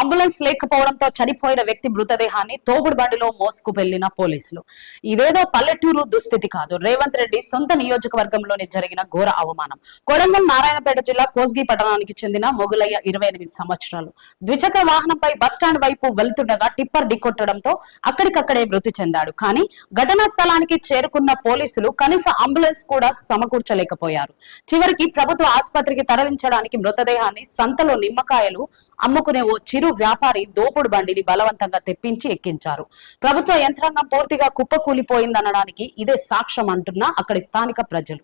Ambulance లేకపోవడంతో చనిపోయిన వ్యక్తి మృతదేహాన్ని తోపుడు బండిలో మోసుకు వెళ్లిన పోలీసులు. ఇదేదో పల్లెటూరు దుస్థితి కాదు. రేవంత్ రెడ్డి సొంత నియోజకవర్గంలోనే జరిగిన ఘోర అవమానం. కొడంగల్ నారాయణపేట జిల్లా కోస్గి పట్టణానికి చెందిన మొగులయ్య 28 సంవత్సరాలు ద్విచక్ర వాహనంపై బస్టాండ్ వైపు వెళ్తుండగా టిప్పర్ ఢీకొట్టడంతో అక్కడికక్కడే మృతి చెందాడు. కానీ ఘటనా స్థలానికి చేరుకున్న పోలీసులు కనీస అంబులెన్స్ కూడా సమకూర్చలేకపోయారు. చివరికి ప్రభుత్వ ఆసుపత్రికి తరలించడానికి మృతదేహాన్ని సంతలో నిమ్మకాయలు అమ్ముకునే ఓ చిరు వ్యాపారి దోపుడు బండిని బలవంతంగా తెప్పించి ఎక్కించారు. ప్రభుత్వ యంత్రాంగం పూర్తిగా కుప్పకూలిపోయిందనడానికి ఇదే సాక్ష్యం అంటున్న అక్కడి స్థానిక ప్రజలు.